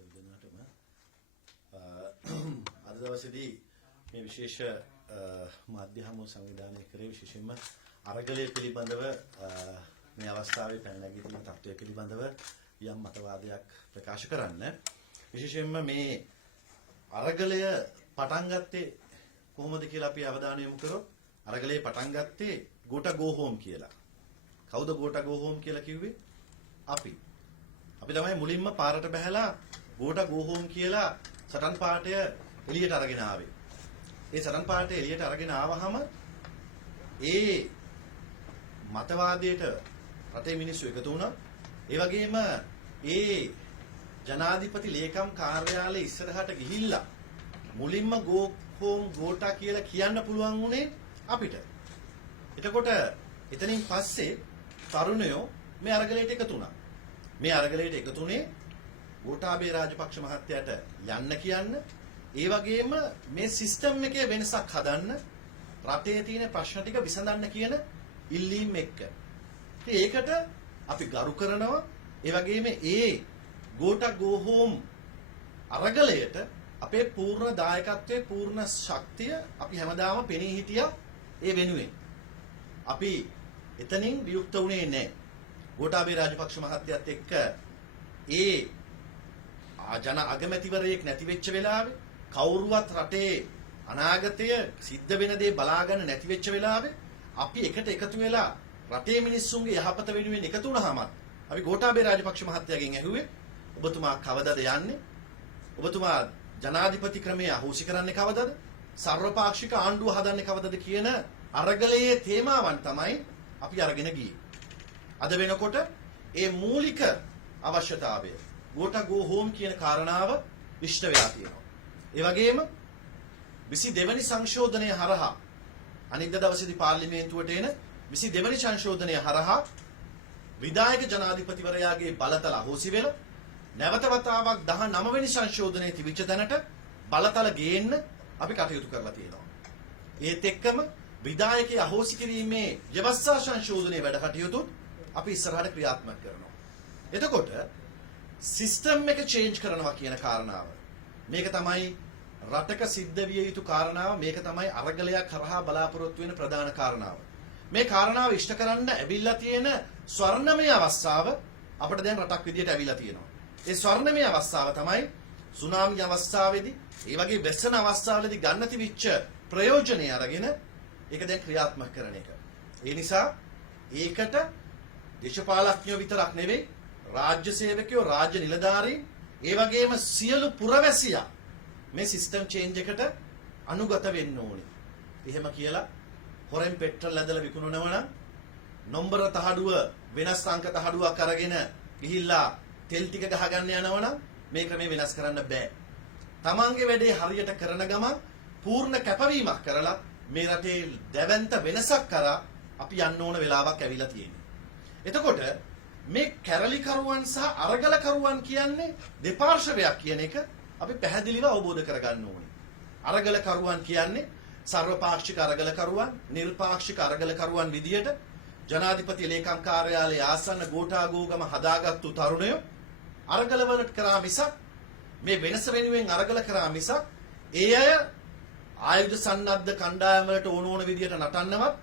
සියලුදෙනාටම අද දවසේදී මේ විශේෂ මාධ්‍ය හමුව සංවිධානය කරේ විශේෂයෙන්ම අරගලය පිළිබඳව මේ අවස්ථාවේ පැන නැගී තියෙන තත්ත්වය පිළිබඳව යම් මතවාදයක් ප්‍රකාශ කරන්න. විශේෂයෙන්ම මේ අරගලය පටන් ගත්තේ කොහොමද කියලා අපි අවධානය යොමු කරොත් අරගලය පටන් ගත්තේ ගෝඨා ගෝ හෝම් කියලා. කවුද ගෝඨා ගෝ හෝම් කියලා කිව්වේ? අපි තමයි මුලින්ම පාරට බහැලා ගෝඨා ගෝ හෝම් කියලා සටන් පාඨය එළියට අරගෙන ආවේ. ඒ සටන් පාඨය එළියට අරගෙන ආවහම ඒ මතවාදයට රටේ මිනිස්සු එකතු වුණා. ඒ වගේම ඒ ජනාධිපති ලේකම් කාර්යාලයේ ඉස්සරහට ගිහිල්ලා මුලින්ම ගෝ හෝම් ගෝඨා කියලා කියන්න පුළුවන් වුණේ අපිට. එතකොට එතනින් පස්සේ තරුණයෝ මේ අරගලයට එකතු වුණා. මේ අරගලයට එකතුනේ ගෝඨාභය රාජපක්ෂ මහත්තයාට යන්න කියන්න, ඒ වගේම මේ සිස්ටම් එකේ වෙනසක් හදන්න, රටේ තියෙන ප්‍රශ්න ටික විසඳන්න කියන ඉල්ලීම් එක්ක. ඒකට අපි ගරු කරනවා. ඒ වගේම ඒ ගෝඨා ගෝ හෝම් අරගලයට අපේ පූර්ණ දායකත්වයේ පූර්ණ ශක්තිය අපි හැමදාම පෙනී හිටියා. ඒ වෙනුවෙන් අපි එතනින් වියුක්ත වුණේ නැහැ. ගෝඨාභය රාජපක්ෂ මහත්තයත් එක්ක ඒ ජන අගමැතිවරයෙක් නැති වෙච්ච වෙලාවේ, කවුරුවත් රටේ අනාගතය සිද්ධ වෙන දේ බලා ගන්න නැති වෙච්ච වෙලාවේ අපි එකට එකතු වෙලා රටේ මිනිස්සුන්ගේ යහපත වෙනුවෙන් එකතු වුණාම අපි ගෝඨාභය රාජපක්ෂ මහත්තයාගෙන් ඇහුවේ, ඔබතුමා කවදද යන්නේ? ඔබතුමා ජනාධිපති ක්‍රමය අහෝසි කරන්නේ කවදද? සර්වපාක්ෂික ආණ්ඩුව හදන්නේ කවදද කියන අරගලයේ තේමාවන් තමයි අපි අරගෙන ගියේ. අද වෙනකොට ඒ මූලික අවශ්‍යතාවය ගෝඨා ගෝ හෝම් කියන කාරණාව ඉෂ්ට වෙලා තියෙනවා. ඒ වගේම 22 වෙනි සංශෝධනය හරහා අනිද්දා දවසේදී පාර්ලිමේන්තුවට එන 22 වෙනි සංශෝධනය හරහා විධායක ජනාධිපතිවරයාගේ බලතල අහෝසි වෙලා නැවත වතාවක් 19 වෙනි සංශෝධනයේ තිබිච්ච තැනට බලතල ගේන්න අපි කටයුතු කරලා තියෙනවා. ඒත් එක්කම විධායකයේ අහෝසි කිරීමේ ව්‍යවස්ථා සංශෝධනයේ වැඩ කටයුතු අපි ඉස්සරහට ක්‍රියාත්මක කරනවා. එතකොට සිස්ටම් එක චේන්ජ් කරනවා කියන කාරණාව. මේක තමයි රටක සිද්ධ විය යුතු කාරණාව. මේක තමයි අරගලයක් කරහා බලාපොරොත්තු වෙන ප්‍රධාන කාරණාව. මේ කාරණාව ඉෂ්ට කරන්න ඇවිල්ලා තියෙන ස්වර්ණමය අවස්ථාව අපිට දැන් රටක් විදියට ඇවිල්ලා තියෙනවා. ඒ ස්වර්ණමය අවස්ථාව තමයි සුනාමි අවස්ථාවේදී, ඒ වගේ වැස්සන අවස්ථාවලදී ගන්න තිබිච්ච ප්‍රයෝජනෙ අරගෙන ඒක දැන් ක්‍රියාත්මක කරන එක. ඒ නිසා ඒකට දේශපාලඥයෝ විතරක් නෙවෙයි, රාජ්‍ය සේවකයෝ, රාජ්‍ය නිලධාරීන්, ඒ වගේම සියලු පුරවැසියා මේ සිස්ටම් චේන්ජ් එකට අනුගත වෙන්න ඕනේ. එහෙම කියලා හොරෙන් පෙට්‍රල් ඇදලා විකුණනවා නම්, නම්බර තහඩුව වෙනස් අංක තහඩුවක් අරගෙන ගිහිල්ලා තෙල් ටික ගහගන්න යනවා නම් මේ ක්‍රමය වෙනස් කරන්න බෑ. තමන්ගේ වැඩේ හරියට කරන ගමන් පූර්ණ කැපවීමක් කරලා මේ රටේ දැවැන්ත වෙනසක් කරා අපි යන්න ඕන වෙලාවක් ඇවිල්ලා තියෙනවා. එතකොට මේ කැරලිකරුවන් සහ අරගලකරුවන් කියන්නේ දෙපාර්ශවයක් කියන එක අපි පැහැදිලිව අවබෝධ කරගන්න ඕනේ. අරගලකරුවන් කියන්නේ සර්වපාක්ෂික අරගලකරුවන්, නිර්පාක්ෂික අරගලකරුවන් විදියට ජනාධිපති ලේකම් කාර්යාලයේ ආසන්න ගෝඨා ගෝගම හදාගත්තු තරුණයෝ අරගලවලට කරා මිසක්, මේ වෙනස වෙනුවෙන් අරගල කරා මිසක් ඒ අය ආයුධ සන්නද්ධ කණ්ඩායම් වලට ඕන විදියට නටන්නවත්,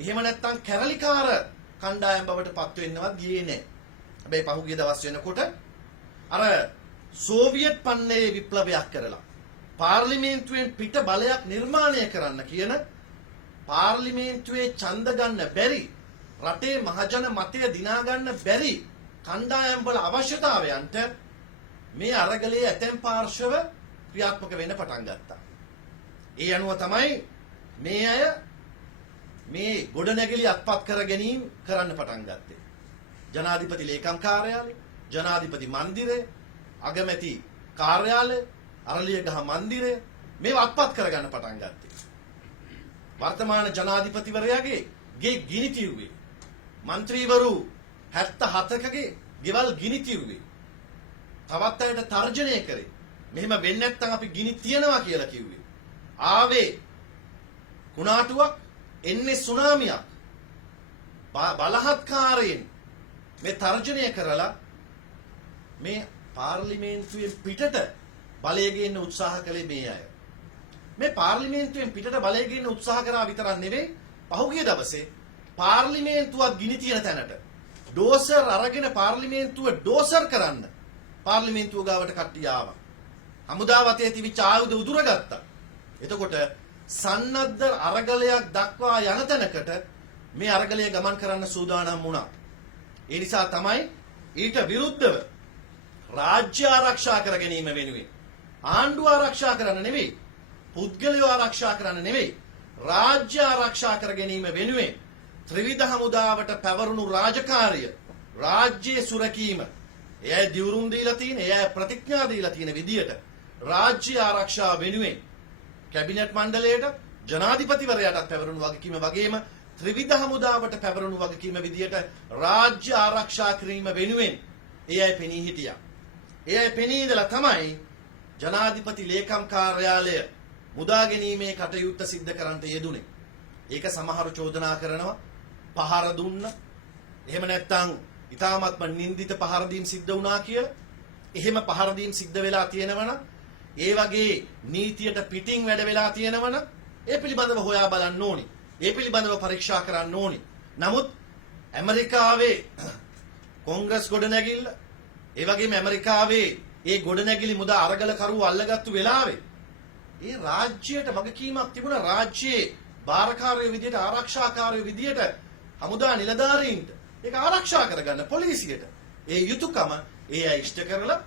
එහෙම නැත්නම් කැරලිකාර කණ්ඩායම් බවට පත් වෙන්නවත් ගියේ නැහැ. හැබැයි පහුගිය දවස් වෙනකොට අර සෝවියට් පන්නයේ විප්ලවයක් කරලා පාර්ලිමේන්තුවෙන් පිට බලයක් නිර්මාණය කරන්න කියන, පාර්ලිමේන්තුවේ ඡන්ද ගන්න බැරි, රටේ මහජන මතය දිනා ගන්න බැරි කණ්ඩායම් වල අවශ්‍යතාවයන්ට මේ අරගලයේ ඇතැම් පාර්ශව ක්‍රියාත්මක වෙන්න පටන් ගත්තා. ඒ අනුව තමයි මේ අය මේ ගොඩනැගිලි අත්පත් කර ගැනීම කරන්න පටන් ගත්තේ. ජනාධිපති ලේකම් කාර්යාලය, ජනාධිපති මන්දිරය, අගමැති කාර්යාලය, අරලියගහ මන්දිරය මේවා අත්පත් කරගන්න පටන් ගත්තේ. වර්තමාන ජනාධිපතිවරයාගේ ගේ ගිනි තියුවේ, മന്ത്രിවරු 77කගේ ගෙවල් ගිනි තියුවේ. තවත් අයට තර්ජනය කරේ. මෙහෙම වෙන්නේ නැත්නම් අපි ගිනි තියනවා කියලා කිව්වේ. ආවේ කුණාටුවක්, එන්නේ සුනාමියක්. බලහත්කාරයෙන් මේ තර්ජනය කරලා මේ පාර්ලිමේන්තුවෙන් පිටට බලය ගේන්න උත්සාහ කළේ මේ අය. මේ පාර්ලිමේන්තුවෙන් පිටට බලය ගේන්න උත්සාහ කරා විතරක් නෙවෙයි පහුගිය දවසේ පාර්ලිමේන්තුවත් ගිනි තියන තැනට ඩෝසර් අරගෙන පාර්ලිමේන්තුව ඩෝසර් කරන්න පාර්ලිමේන්තුව ගාවට කට්ටිය ආවා. හමුදාව අතේ තිබිච්ච ආයුධ උදුරගත්තා. එතකොට සන්නද්ධ අරගලයක් දක්වා යන තැනකට මේ අරගලය ගමන් කරන්න සූදානම් වුණා. ඒ නිසා තමයි ඊට විරුද්ධව රාජ්‍ය ආරක්ෂා කර ගැනීම වෙනුවෙන් ආණ්ඩුව ආරක්ෂා කරන්න නෙවෙයි, පුද්ගලයෝ ආරක්ෂා කරන්න නෙවෙයි, රාජ්‍ය ආරක්ෂා කර ගැනීම වෙනුවෙන් ත්‍රිවිධ හමුදාවට පැවරුණු රාජකාරිය රාජ්‍යයේ සුරකීම එයයි දිවුරුම් දීලා තියෙන, එයයි ප්‍රතිඥා දීලා තියෙන විදියට රාජ්‍ය ආරක්ෂාව වෙනුවෙන් කැබිනට් මණ්ඩලයට ජනාධිපතිවරයාටත් පැවරුණු වගකීම වගේම ත්‍රිවිධ හමුදාවට පැවරුණු වගකීම විදියට රාජ්‍ය ආරක්ෂා කිරීම වෙනුවෙන් එයයි පෙනී හිටියා. එයයි පෙනී ඉඳලා තමයි ජනාධිපති ලේකම් කාර්යාලය මුදා ගැනීමේ කටයුත්ත සිද්ධ කරන්නට යෙදුනේ. ඒක සමහරු චෝදනා කරනවා පහර දුන්න. එහෙම නැත්නම් ඊ타මත්ම නින්දිත පහර දීම් සිද්ධ වුණා කියලා. එහෙම පහර දීම් සිද්ධ වෙලා තියෙනවනම් ඒ වගේ නීතියට පිටින් වැඩ වෙලා තියෙනවනම් ඒ පිළිබඳව හොයා බලන්න ඕනි. ඒ පිළිබඳව පරීක්ෂා කරන්න ඕනි. නමුත් ඇමරිකාවේ කොංග්‍රස් ගොඩනැගිල්ල ඒ වගේම ඇමරිකාවේ ඒ ගොඩනැගිලි මුදා අරගල කරුවෝ අල්ලගත්තු වෙලාවේ ඒ රාජ්‍යයට වගකීමක් තිබුණා. රාජ්‍යයේ බාරකාරයෝ විදියට, ආරක්ෂාකාරයෝ විදියට හමුදා නිලධාරීන්ට ඒක ආරක්ෂා කරගන්න පොලිසියට ඒ යුතුයකම ඒ අය ඉෂ්ට කරලා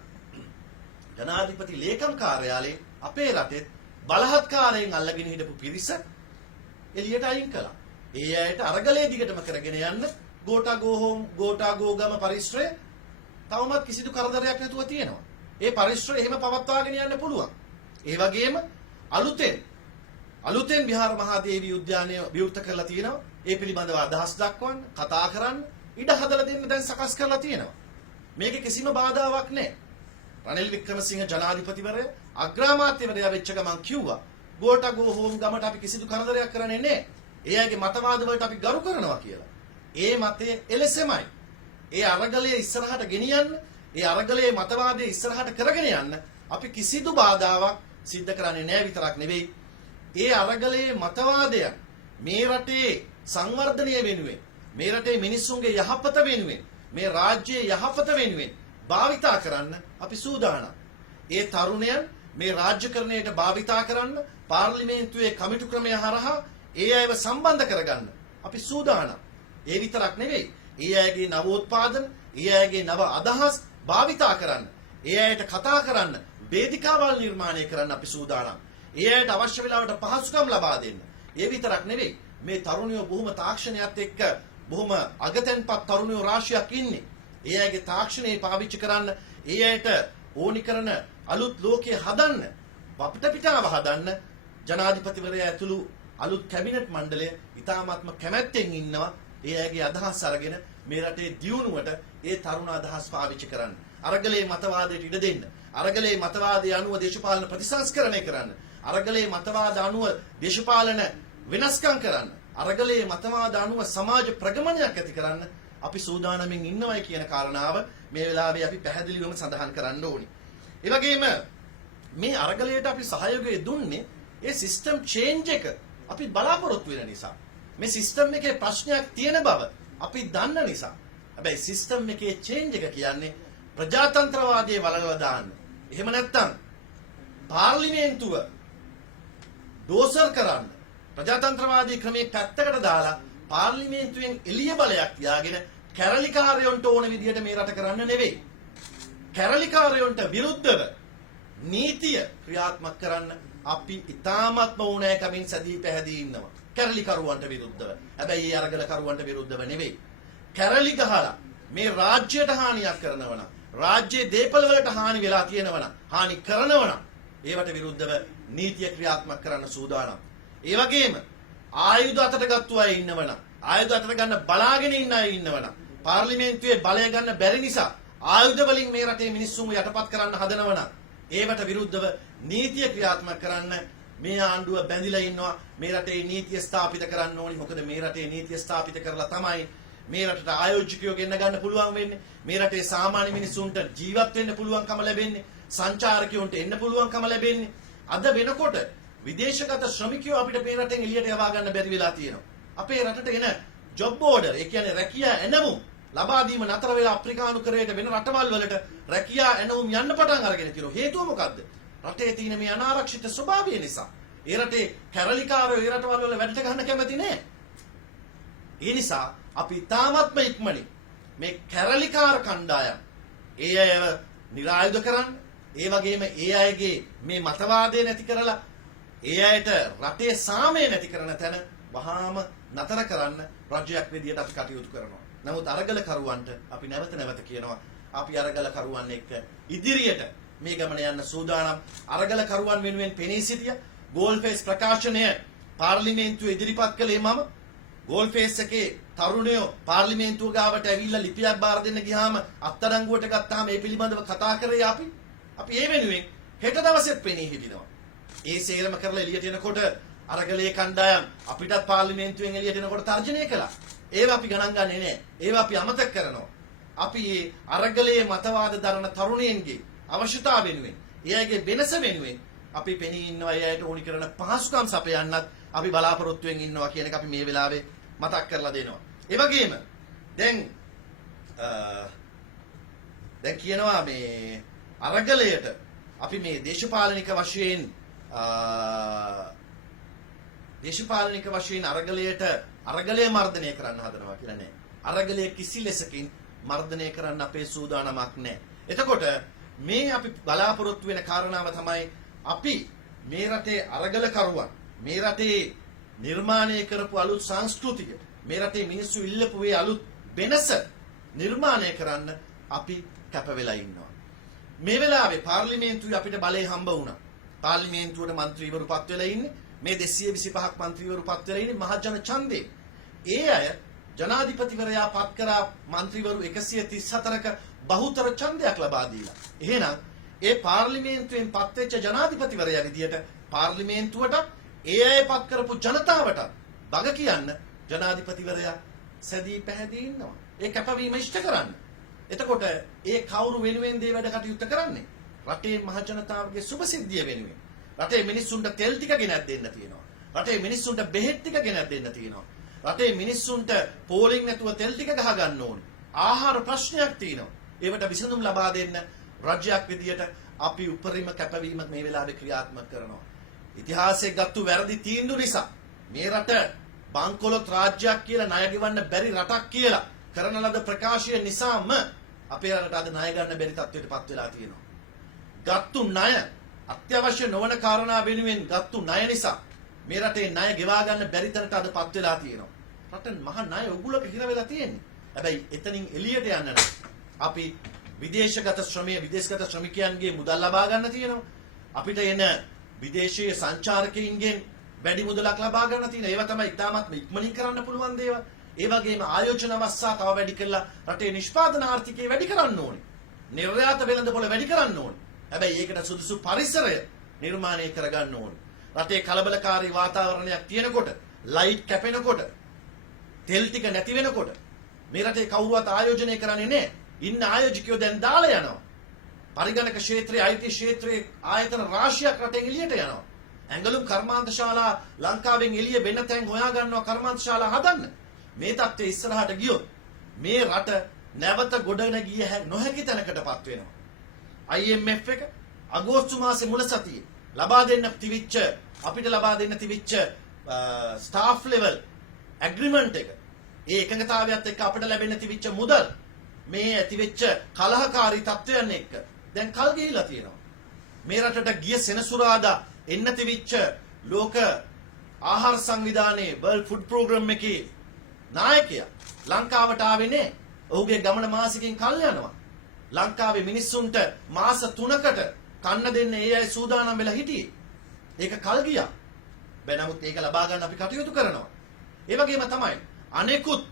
ජනාධිපති ලේකම් කාර්යාලයේ අපේ රටේ බලහත්කාරයෙන් අල්ලගෙන හිටපු පිරිස එළියට අයින් කළා. ඒ අයට අරගලයේ දිගටම කරගෙන යන්න ගෝඨාගෝගම පරිශ්‍රය තවමත් කිසිදු කරදරයක් නැතුව තියෙනවා. ඒ පරිශ්‍රය එහෙම පවත්වාගෙන යන්න පුළුවන්. ඒ වගේම අලුතෙන් විහාර මහාදේවී උද්‍යානය විවෘත කරලා තියෙනවා. ඒ පිළිබඳව අදහස් දක්වන්න, කතා කරන්න, ඉඩ හදලා දෙන්න දැන් සකස් කරලා තියෙනවා. මේකේ කිසිම බාධාවක් නැහැ. රනිල් වික්‍රමසිංහ ජනාධිපතිවරයා අග්‍රාමාත්‍යවරයා වෙච්ච ගමන් කිව්වා ගෝඨාගෝහෝම් ගමට අපි කිසිදු කරදරයක් කරන්නේ නැහැ. ඒ අයගේ මතවාද වලට අපි ගරු කරනවා කියලා. ඒ මතය එලෙසමයි. ඒ අරගලයේ ඉස්සරහට ගෙනියන්න, ඒ අරගලයේ මතවාදයේ ඉස්සරහට කරගෙන යන්න අපි කිසිදු බාධාවක් සිද්ධ කරන්නේ නැහැ විතරක් නෙවෙයි. ඒ අරගලයේ මතවාදය මේ රටේ සංවර්ධනය වෙනුවෙන්, මේ රටේ මිනිස්සුන්ගේ යහපත වෙනුවෙන්, මේ රාජ්‍යයේ යහපත වෙනුවෙන් භාවිතා කරන්න අපි සූදානම්. ඒ තරුණයන් මේ රාජ්‍යකරණයට භාවිතා කරන්න පාර්ලිමේන්තුවේ කමිටු ක්‍රමය හරහා ඒ අයව සම්බන්ධ කරගන්න අපි සූදානම්. ඒ විතරක් නෙවෙයි. ඒ අයගේ නවෝත්පාදන, ඒ අයගේ නව අදහස් භාවිතා කරන්න, ඒ අයට කතා කරන්න වේදිකාවල් නිර්මාණය කරන්න අපි සූදානම්. ඒ අයට අවශ්‍ය වෙලාවට පහසුකම් ලබා දෙන්න. ඒ විතරක් නෙවෙයි. මේ තරුණයෝ බොහොම තාක්ෂණයත් එක්ක බොහොම අගතැන්පත් තරුණයෝ රාශියක් ඉන්නේ. ඒ අයගේ තාක්ෂණය පාවිච්චි කරන්න, ඒ අයට ඕනි කරන අලුත් ලෝකයේ හදන්න, වපිටපිටාව හදන්න ජනාධිපතිවරයා ඇතුළු අලුත් කැබිනට් මණ්ඩලය ඉතාමත්ම කැමැත්තෙන් ඉන්නවා. ඒ අයගේ අදහස් අරගෙන මේ රටේ දියුණුවට ඒ තරුණ අදහස් පාවිච්චි කරන්න. අරගලයේ මතවාදයට ඉඩ දෙන්න. අරගලයේ මතවාදය අනුව දේශපාලන ප්‍රතිසංස්කරණය කරන්න. අරගලයේ මතවාද අනුව දේශපාලන වෙනස්කම් කරන්න. අරගලයේ මතවාද අනුව සමාජ ප්‍රගමනයක් ඇති කරන්න අපි සූදානමින් ඉන්නවයි කියන කාරණාව මේ වෙලාවේ අපි පැහැදිලිවම සඳහන් කරන්න ඕනි. ඒ වගේම මේ අරගලයට අපි සහයෝගය දුන්නේ ඒ සිස්ටම් චේන්ජ් එක අපි බලාපොරොත්තු වෙන නිසා. මේ සිස්ටම් එකේ ප්‍රශ්නයක් තියෙන බව අපි දන්න නිසා. හැබැයි සිස්ටම් එකේ චේන්ජ් එක කියන්නේ ප්‍රජාතන්ත්‍රවාදයේ වලලලා දාන්න. එහෙම නැත්නම් පාර්ලිමේන්තුව දෝසර් කරන්න. ප්‍රජාතන්ත්‍රවාදී ක්‍රමයේ පැත්තකට දාලා පාර්ලිමේන්තුවෙන් එළිය බලයක් තියාගෙන කැරලිකාරයන්ට ඕන විදිහට මේ රට කරන්න නෙවෙයි. කැරලිකාරයන්ට විරුද්ධව නීතිය ක්‍රියාත්මක කරන්න අපි ඉතාමත්ම ඕනෑකමින් සැදී පැහැදී ඉන්නවා. කැරලිකරුවන්ට විරුද්ධව. හැබැයි ඒ අරගලකරුවන්ට විරුද්ධව නෙවෙයි. කැරලි ගහලා මේ රාජ්‍යයට හානියක් කරනවා නම්, රාජ්‍යයේ දේපල වලට හානි වෙලා තියෙනවා නම්, හානි කරනවා නම් ඒවට විරුද්ධව නීතිය ක්‍රියාත්මක කරන්න සූදානම්. ඒ වගේම ආයුධ අතට ගත්තු අය ඉන්නවනම්, ආයුධ අතට ගන්න බලාගෙන ඉන්න අය ඉන්නවනම්, පාර්ලිමේන්තුවේ බලය ගන්න බැරි නිසා ආයුධ වලින් මේ රටේ මිනිස්සුන්ව යටපත් කරන්න හදනවනම් ඒවට විරුද්ධව නීතිය ක්‍රියාත්මක කරන්න මේ ආණ්ඩුව බැඳිලා ඉන්නවා. මේ රටේ නීතිය ස්ථාපිත කරන්න ඕනි. මොකද මේ රටේ නීතිය ස්ථාපිත කරලා තමයි මේ රටට ආයෝජකයෝ ගෙන්න ගන්න පුළුවන් වෙන්නේ. මේ රටේ සාමාන්‍ය මිනිසුන්ට ජීවත් වෙන්න පුළුවන්කම ලැබෙන්නේ. සංචාරකයන්ට එන්න පුළුවන්කම ලැබෙන්නේ. අද වෙනකොට විදේශගත ශ්‍රමිකයෝ අපිට මේ රටෙන් එළියට යවා ගන්න බැරි වෙලා තියෙනවා. අපේ රටට එන ජොබ් ඕඩර්, ඒ කියන්නේ රැකියා එනමුම් ලබා දීම නතර වෙලා අප්‍රිකානු කරේට වෙන රටවල් වලට රැකියා එනමුම් යන්න පටන් අරගෙන තියෙනවා. හේතුව මොකද්ද? රටේ තියෙන මේ අනාරක්ෂිත ස්වභාවය නිසා. ඒ රටේ කැරලිකාරයෝ ඒ රටවල් වල වැඩට ගන්න කැමති නැහැ. ඒ නිසා අපි තාමත්ම ඉක්මනින් මේ කැරලිකාර කණ්ඩායම් ඒ අයව නිරායුධ කරන්න, ඒ වගේම ඒ අයගේ මේ මතවාදය නැති කරලා ඒ අයට රටේ සාමය නැති කරන තැන වහාම නතර කරන්න රජයක් විදියට අපි කටයුතු කරනවා. නමුත් අරගලකරුවන්ට අපි නැවත නැවත කියනවා අපි අරගලකරුවන් එක්ක ඉදිරියට මේ ගමන යන්න සූදානම්. අරගලකරුවන් වෙනුවෙන් පෙනී සිටිය ගෝල්ෆේස් ප්‍රකාශනය පාර්ලිමේන්තුවේ ඉදිරිපත් කළේ මම. ගෝල්ෆේස් එකේ තරුණයෝ පාර්ලිමේන්තුව ගාවට ඇවිල්ලා ලිපියක් බාර දෙන්න ගියාම අත්අඩංගුවට ගත්තාම ඒ පිළිබඳව කතා කරේ අපි. අපි ඒ වෙනුවෙන් හෙට දවසෙත් පෙනී හිටිනවා. ඒ සේරම කරලා එළියට එනකොට අරගලයේ කණ්ඩායම් අපිටත් පාර්ලිමේන්තුවෙන් එළියට එනකොට තර්ජනය කළා. ඒව අපි ගණන් ගන්නේ නැහැ. ඒව අපි අමතක කරනවා. අපි මේ අරගලයේ මතවාද දරන තරුණයන්ගේ අවශ්‍යතාව වෙනුවෙන්, එයාගේ වෙනස වෙනුවෙන් අපි පෙනී ඉන්නවා. එයාට ඕනි කරන පහසුකම් සපයන්නත් අපි බලාපොරොත්තු වෙමින් ඉන්නවා කියන එක අපි මේ වෙලාවේ මතක් කරලා දෙනවා. ඒ වගේම දැන් කියනවා මේ අරගලයට අපි මේ දේශපාලනික වශයෙන් අරගලය මර්ධනය කරන්න හදනවා කියලා නෑ. අරගලය කිසි ලෙසකින් මර්ධනය කරන්න අපේ සූදානමක් නෑ. එතකොට මේ අපි බලාපොරොත්තු වෙන කාරණාව තමයි අපි මේ රටේ අරගලකරුවන්, මේ රටේ නිර්මාණය කරපු අලුත් සංස්කෘතිය, මේ රටේ මිනිස්සු ඉල්ලපු මේ අලුත් වෙනස නිර්මාණය කරන්න අපි කැප වෙලා ඉන්නවා. මේ වෙලාවේ පාර්ලිමේන්තුවේ අපිට බලය හම්බ වුණා. පාර්ලිමේන්තුවට മന്ത്രിවරු පත් වෙලා ඉන්නේ. මේ 225ක් മന്ത്രിවරු පත් වෙලා ඉන්නේ මහජන ඡන්දේ. ඒ අය ජනාධිපතිවරයා පත් කරා മന്ത്രിවරු 134ක බහුතර ඡන්දයක් ලබා දීලා. එහෙනම් ඒ පාර්ලිමේන්තුවෙන් පත් වෙච්ච ජනාධිපතිවරයා විදියට පාර්ලිමේන්තුවට ඒ අය පත් කරපු ජනතාවට බග කියන්න ජනාධිපතිවරයා සැදී පැහැදී ඉන්නවා. ඒ කැපවීම ඉෂ්ට කරන්න. එතකොට ඒ කවුරු වෙනුවෙන් දේ වැඩ කටයුත්ත කරන්නේ? රටේ මහ ජනතාවගේ සුභසිද්ධිය වෙනුවෙන්. රටේ මිනිස්සුන්ට තෙල් ටික ගෙනත් දෙන්න තියෙනවා. රටේ මිනිස්සුන්ට බෙහෙත් ටික ගෙනත් දෙන්න තියෙනවා. රටේ මිනිස්සුන්ට පෝලිං නැතුව තෙල් ටික ගහ ගන්න ඕනේ. ආහාර ප්‍රශ්නයක් තියෙනවා. ඒවට විසඳුම් ලබා දෙන්න රජයක් විදියට අපි උපරිම කැපවීමක් මේ වෙලාවේ ක්‍රියාත්මක කරනවා. ඉතිහාසයේ ගත්තු වැරදි තීන්දුව නිසා මේ රට බංකොලොත් රාජ්‍යයක් කියලා ණය ගෙවන්න බැරි රටක් කියලා කරන ලද ප්‍රකාශය නිසාම අපේ රටට අද ණය ගන්න බැරි තත්ත්වයකටපත් වෙලා තියෙනවා. ගත්තු ණය අත්‍යවශ්‍ය නොවන කාරණා වෙනුවෙන් ගත්තු ණය නිසා මේ රටේ ණය ගෙවා ගන්න බැරි තැනට අදපත් වෙලා තියෙනවා. රට මහ ණය උගුලක හිර වෙලා තියෙන්නේ. හැබැයි එතනින් එළියට යන්න නම් අපි විදේශගත ශ්‍රමිකයන්ගේ මුදල් ලබා ගන්න තියෙනවා. අපිට එන විදේශීය සංචාරකයින්ගෙන් වැඩි මුදලක් ලබා ගන්න තියෙනවා. ඒවා තමයි ඉතාමත් ඉක්මනින් කරන්න පුළුවන් දේවල්. ඒ වගේම ආයෝජන අවස්ථා තව වැඩි කරලා රටේ නිෂ්පාදන ආර්ථිකය වැඩි කරන්න ඕනේ. නිර්යාත වෙළඳපොළ වැඩි කරන්න ඕනේ. හැබැයි ඒකට සුදුසු පරිසරය නිර්මාණය කරගන්න ඕනේ. රටේ කලබලකාරී වාතාවරණයක් තියෙනකොට, ලයිට් කැපෙනකොට, තෙල් ටික නැති වෙනකොට මේ රටේ කවුරුවත් ආයෝජනය කරන්නේ නැහැ. ඉන්න ආයෝජකයෝ දැන් දාලා යනවා. පරිගණක ක්ෂේත්‍රයේ, IT ක්ෂේත්‍රයේ ආයතන රාශියක් රටෙන් එළියට යනවා. ඇඟලුම් කර්මාන්තශාලා ලංකාවෙන් එළිය වෙන තැන් හොයා ගන්නවා කර්මාන්තශාලා හදන්න. මේ තත්ත්වයේ ඉස්සරහට ගියොත් මේ රට නැවත ගොඩනගිය නොහැකි තැනකටපත් වෙනවා. IMF එක අගෝස්තු මාසේ මුල සතියේ අපිට ලබා දෙන්න තිබිච්ච ස්ටාෆ් ලෙවල් ඇග්‍රීමන්ට් එක, ඒ එකඟතාවයත් එක්ක අපිට ලැබෙන්න තිබිච්ච මුදල් මේ ඇතිවෙච්ච කලහකාරී තත්ත්වයන් එක්ක දැන් කල් ගිහිලා තියෙනවා. මේ රටට ගිය සෙනසුරාදා එන්න තිබිච්ච ලෝක ආහාර සංවිධානයේ World Food Program එකේ නායකයා ලංකාවට ආවේ නැහැ. ඔහුගේ ගමන මාසෙකින් කල් යනවා. ලංකාවේ මිනිස්සුන්ට මාස 3කට කන්න දෙන්න ඒ අය සූදානම් වෙලා හිටියේ. ඒක කල් ගියා. නමුත් ඒක ලබා ගන්න අපි කටයුතු කරනවා. ඒ වගේම තමයි අනෙකුත්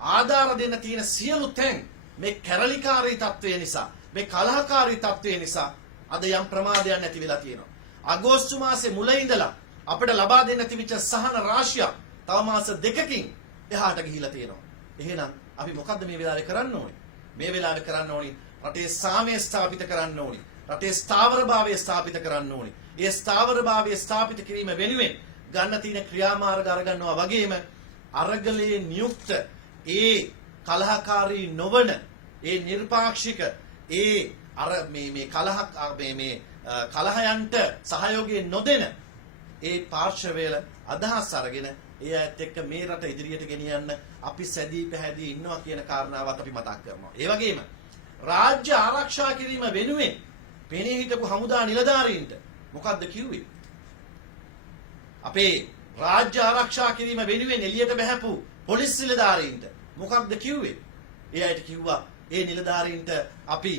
ආධාර දෙන්න තියෙන සියලු තැන් මේ කැරලිකාරී තත්ත්වය නිසා, මේ කලහකාරී තත්ත්වය නිසා අද යම් ප්‍රමාදයක් නැති වෙලා තියෙනවා. අගෝස්තු මාසේ මුල ඉඳලා අපිට ලබා දෙන්න තිබිච්ච සහන රාශිය තව මාස 2කින් එහාට ගිහිලා තියෙනවා. එහෙනම් අපි මොකද්ද මේ වෙලාවේ කරන්න ඕනේ? මේ වෙලාවේ කරන්න ඕනේ රටේ සාමය ස්ථාපිත කරන්න ඕනේ. රටේ ස්ථාවරභාවය ස්ථාපිත කරන්න ඕනේ. ඒ ස්ථාවරභාවය ස්ථාපිත කිරීම වෙනුවෙන් ගන්න තියෙන ක්‍රියාමාර්ග අරගන්නවා වගේම අරගලයේ නියුක්ත ඒ කලහකාරී නොවන ඒ නිර්පාක්ෂික ඒ අර මේ කලහයන්ට සහයෝගය නොදෙන ඒ පාර්ශවයල අදහස් අරගෙන ඒ ඇත්ත එක්ක මේ රට ඉදිරියට ගෙනියන්න අපි සැදී පැහැදී ඉන්නවා කියන කාරණාවත් අපි මතක් කරනවා. ඒ වගේම රාජ්‍ය ආරක්ෂා කිරීම වෙනුවෙන් පෙනී හිටපු හමුදා නිලධාරීන්ට මොකද්ද කිව්වේ? අපේ රාජ්‍ය ආරක්ෂා කිරීම වෙනුවෙන් එළියට බහැපු පොලිස් නිලධාරීන්ට මොකක්ද කිව්වේ? ඒ අයට කිව්වා ඒ නිලධාරීන්ට අපි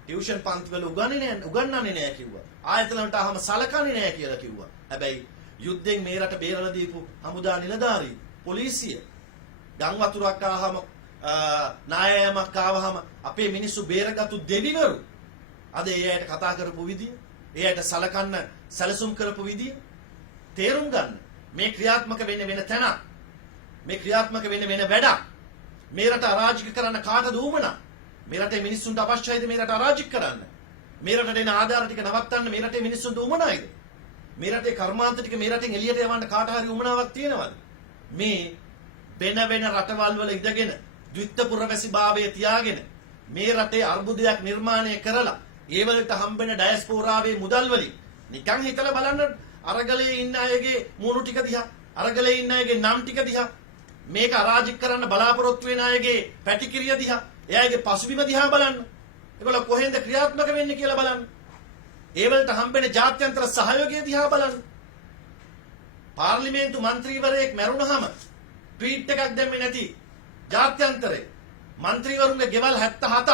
ටියුෂන් පන්තිවල උගන්වන්නේ නැහැ කිව්වා. ආයතන වලට ආවම සලකන්නේ නැහැ කියලා කිව්වා. හැබැයි යුද්ධෙන් මේ රට බේරලා දීපු හමුදා නිලධාරී පොලිසිය ගම් වතුරක් ආවම නායයමක් ආවම අපේ මිනිස්සු බේරගත්තු දෙවිවරු අද ඒ අයට කතා කරපු විදිය, ඒ අයට සලකන්න සැලසුම් කරපු විදිය තේරුම් ගන්න. මේ ක්‍රියාත්මක වෙන්නේ වෙන තැනක්. මේ ක්‍රියාත්මක වෙන්නේ වෙන වැඩක්. මේ රට අරාජික කරන්න කාටද උවමනා? මේ රටේ මිනිස්සුන්ට අවශ්‍යයිද මේ රට අරාජික කරන්න? මේ රටට එන ආධාර ටික නවත්තන්න මේ රටේ මිනිස්සුන්ට උවමනායිද? මේ රටේ කර්මාන්ත ටික මේ රටෙන් එළියට යවන්න කාට හරි උවමනාවක් තියෙනවද? මේ වෙන රටවල් වල ඉඳගෙන ද්විත්වපුරවැසි භාවයේ තියාගෙන මේ රටේ අර්බුදයක් නිර්මාණය කරලා ඒ වලට හම්බෙන ඩයස්පෝරාවේ මුදල් වලින් නිකන් හිතලා බලන්න අරගලයේ ඉන්න අයගේ මූණු ටික දිහා, අරගලයේ ඉන්න අයගේ නම් ටික දිහා, මේක අරාජික කරන්න බලාපොරොත්තු වෙන අයගේ පැටිකිරිය දිහා, එයාගේ පසුබිම දිහා බලන්න. ඒගොල්ලෝ කොහෙන්ද ක්‍රියාත්මක වෙන්නේ කියලා බලන්න. ඒ වලට හම්බෙන ජාත්‍යන්තර සහයෝගය දිහා බලන්න. පාර්ලිමේන්තු මන්ත්‍රීවරයෙක් මැරුණාම ට්වීට් එකක් දැම්මේ නැති ජාත්‍යන්තරේ මන්ත්‍රීවරුන්ගේ ගෙවල් 77ක්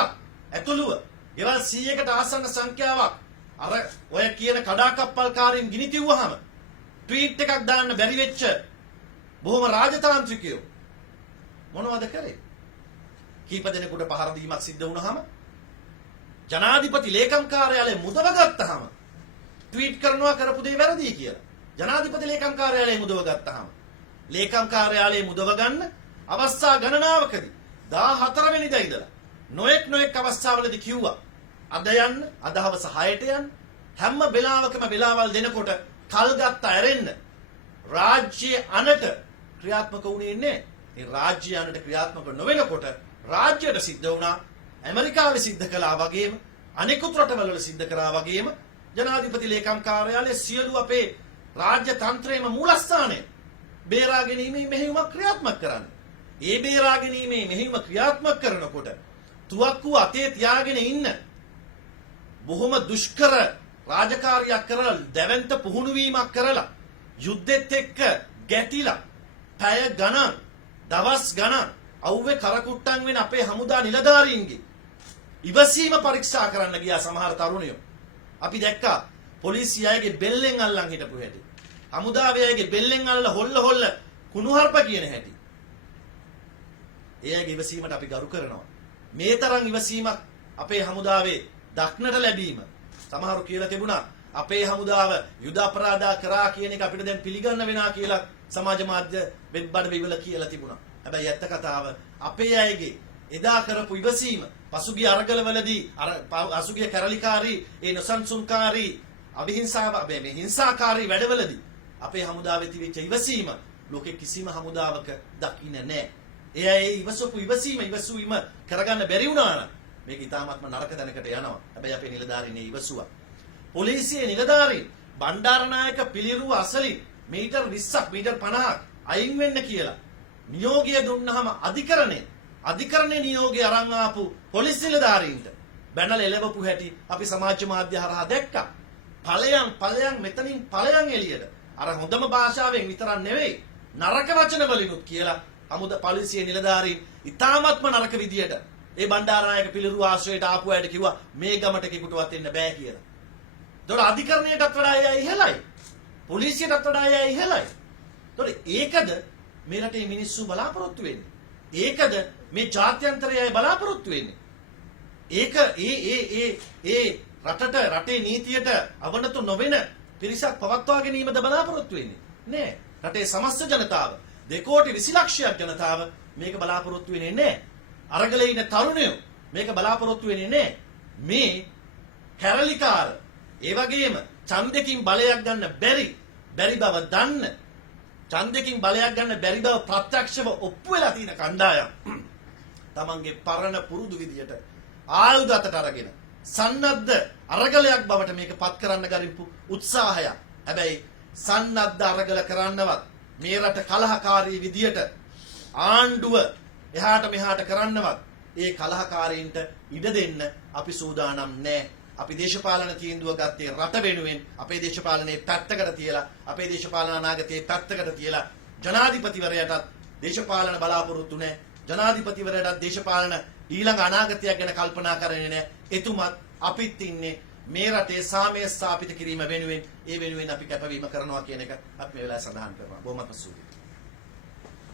ඇතුළුව ගෙවල් 100කට ආසන්න සංඛ්‍යාවක් අර ඔය කියන කඩාකප්පල්කාරීන් ගිනි තිව්වහම ට්වීට් එකක් දාන්න බැරි වෙච්ච බොහොම රාජතාන්ත්‍රිකයෝ මොනවද කරේ? කීප දෙනෙකුට පහර දීමක් සිද්ධ වුණාම ජනාධිපති ලේකම් කාර්යාලය මුදව ගත්තාම ට්වීට් කරනවා කරපු දේ වැරදි කියලා. ජනාධිපති ලේකම් කාර්යාලය මුදව ගත්තාම ලේකම් කාර්යාලය මුදව ගන්න අවස්ථා ගණනාවකදී 14 වෙනිදා ඉඳලා නොඑක් අවස්ථාවලදී කිව්වා අද යන්න, අද හවස 6ට යන්න, හැම වෙලාවකම වෙලාවල් දෙනකොට කල්ගත්ත ඇරෙන්න රාජ්‍ය අනට ක්‍රියාත්මක වුණේ නැහැ. ඒ රාජ්‍ය අනට ක්‍රියාත්මක නොවෙනකොට රාජ්‍යයට සිද්ධ වුණා ඇමරිකාවේ සිද්ධ කළා වගේම අනෙකුත් රටවල සිද්ධ කරා වගේම ජනාධිපති ලේකම් කාර්යාලයේ සියලු අපේ රාජ්‍ය තන්ත්‍රයේම මූලස්ථානය බේරා ගැනීමේ මෙහෙයුමක් ක්‍රියාත්මක කරන්නේ. ඒ බේරා ගැනීමේ මෙහෙයුම ක්‍රියාත්මක කරනකොට තුවක්කුව අතේ තියාගෙන ඉන්න බොහොම දුෂ්කර රාජකාරියක් කරලා දැවැන්ත පුහුණු වීමක් කරලා යුද්ධෙත් එක්ක ගැටිලා පැය ගණන් දවස් ගණන් අවුවේ කරකුට්ටම් වෙන අපේ හමුදා නිලධාරීන්ගේ ඉවසීම පරීක්ෂා කරන්න ගියා සමහර තරුණයෝ. අපි දැක්කා පොලිසිය අයගේ බෙල්ලෙන් අල්ලන් හිටපු හැටි. හමුදාවේ අයගේ බෙල්ලෙන් අල්ල හොල්ල කුණුහරුප කියන හැටි. ඒ අයගේ ඉවසීමට අපි ගරු කරනවා. මේ තරම් ඉවසීමක් අපේ හමුදාවේ දක්නට ලැබීම සමහරු කියලා තිබුණා අපේ හමුදාව යුද අපරාධා කරා කියන එක අපිට දැන් පිළිගන්න වෙනවා කියලා සමාජ මාධ්‍ය වෙබ් අඩවිවල කියලා තිබුණා. හැබැයි ඇත්ත කතාව අපේ අයගේ එදා කරපු ඉවසීම පසුගිය අරගලවලදී අසුගිය කැරලිකාරී ඒ නොසන්සුන්කාරී අවිහිංසාව මේ හිංසාකාරී වැඩවලදී අපේ හමුදාවේ තිබිච්ච ඉවසීම ලෝකෙ කිසිම හමුදාවක දකින්න නැහැ. ඒ අය ඉවසීම කරගන්න බැරි වුණා නම් මේක ඉතාමත්ම නරක තැනකට යනවා. හැබැයි අපේ නිලධාරීන් ඉවසුවා. පොලිසියේ නිලධාරීන් බණ්ඩාරනායක පිළිරුව අසලින් මීටර් 20ක් මීටර් 50ක් අයින් වෙන්න කියලා නියෝගය දුන්නාම අධිකරණයේ නියෝගය අරන් ආපු පොලිස් නිලධාරීන්ට බැනල එළවපු හැටි අපි සමාජ මාධ්‍ය හරහා දැක්කා. ඵලයන් මෙතනින් ඵලයන් එළියට. අර හොඳම භාෂාවෙන් විතරක් නෙවෙයි නරක වචන වලිනුත් කියලා හමුදා පොලිසියේ නිලධාරීන් ඉතාමත්ම නරක විදියට ඒ බණ්ඩාරනායක පිළිරුව ආශ්‍රයයට ආපු අයට කිව්වා මේ ගමට කෙකුටවත් එන්න බෑ කියලා. ඒතකොට අධිකරණයටත් වඩා එයා ඉහළයි. පොලිසියටත් වඩා එයා ඉහළයි. ඒතකොට ඒකද මේ රටේ මිනිස්සු බලාපොරොත්තු වෙන්නේ? ඒකද මේ ජාත්‍යන්තරය බලාපොරොත්තු වෙන්නේ? ඒක රටේ නීතියට අවනතු නොවන පිරිසක් පවත්වා ගැනීමද බලාපොරොත්තු වෙන්නේ? නෑ. රටේ සමස්ත ජනතාව 2 කෝටි 20 ලක්ෂයක් ජනතාව මේක බලාපොරොත්තු වෙන්නේ නැහැ. අරගලේ ඉන්න තරුණයෝ මේක බලාපොරොත්තු වෙන්නේ නැහැ. මේ කැරලිකාර ඒ වගේම ඡන්දකින් බලයක් ගන්න බැරි බව දන්න ඡන්දකින් බලයක් ගන්න බැරි බව ප්‍රත්‍යක්ෂව ඔප්පු වෙලා තියෙන කණ්ඩායම් තමන්ගේ පරණ පුරුදු විදියට ආයුධ අතට අරගෙන සන්නද්ධ අරගලයක් බවට මේක පත් කරන්න ගරිපු උත්සාහය. හැබැයි සන්නද්ධ අරගල කරන්නවත් මේ රට කලහකාරී විදියට ආණ්ඩුව එහාට මෙහාට කරන්නවත් ඒ කලහකාරීන්ට ඉඩ දෙන්න අපි සූදානම් නැහැ. අපි දේශපාලන තීන්දුව ගත්තේ රට වෙනුවෙන්. අපේ දේශපාලනයේ පැත්තකට තියලා අපේ දේශපාලන අනාගතයේ පැත්තකට තියලා ජනාධිපතිවරයාටත් දේශපාලන බලාපොරොත්තු නැහැ. ජනාධිපතිවරයාටත් දේශපාලන ඊළඟ අනාගතයක් ගැන කල්පනා කරන්නේ නැහැ. එතුමත් අපිත් ඉන්නේ මේ රටේ සාමය ස්ථාපිත කිරීම වෙනුවෙන්. ඒ වෙනුවෙන් අපි කැපවීම කරනවා කියන එක අපි මේ වෙලාවේ සඳහන් කරනවා. බොහොමත්ම සුවයි.